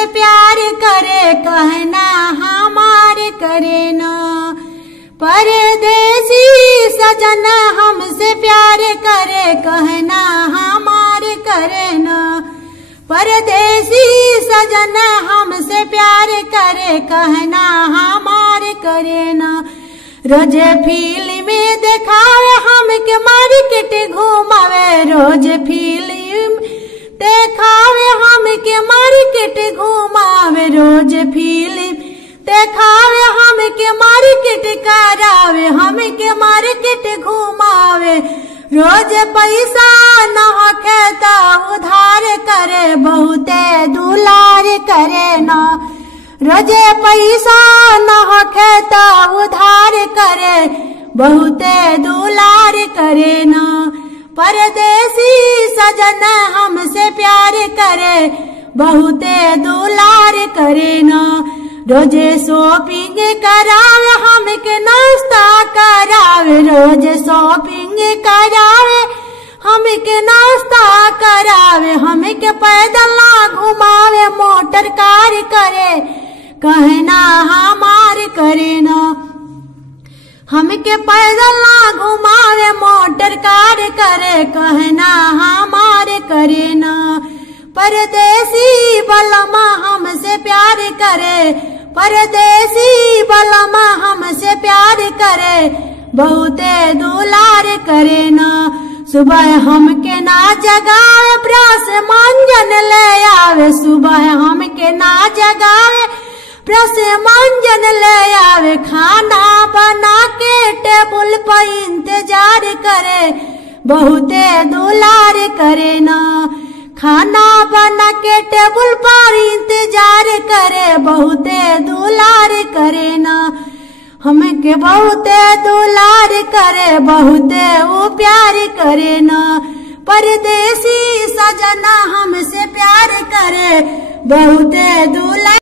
हमसे प्यार करे कहना हमार करे न। परदेसी सजन हमसे प्यार करे कहना हमार करे न। परदेसी सजन हमसे प्यार करे कहना हमार करे न। रोज फिल्म देखावे हमके मार्केट घुमावे, रोज फिल्म देखावे हमके मार्केट घुमावे, रोज फिल्म देखावे हमके मार्केट करावे, हमके मार्केट घुमावे। रोज पैसा न होखे त उधार करे, बहुते दुलार करे न। रोज पैसा न होखे त उधार करे, बहुते दुलार करे न। परदेसी सजन हमसे प्यार करे, बहुते दुलार करे न। रोजे शॉपिंग करावे हमके नाश्ता करावे, रोज शॉपिंग करावे हमके नाश्ता करावे। हमके पैदल ना घुमावे, मोटर कार करे कहना हमार करे न। हमके पैदल ना घुमावे, मोटर कार करे कहना हमार करे न। परदेसी बलमा हमसे प्यार करे, परदेसी बलमा हमसे प्यार करे, बहुते दुलार करे न। सुबह हमके ना जगावे, ब्रश मंजन ले आवे, सुबह हमके ना जगावे, ब्रश मंजन ले आवे। खाना बना के टेबल पर इंतजार करे, बहुते दुलार करे न। खाना बना के टेबल पर इंतजार करे, बहुते दुलार करे न। हमके बहुते दुलार करे, बहुते वो प्यार करे न। परदेसी सजना हमसे प्यार करे, बहुते दुलार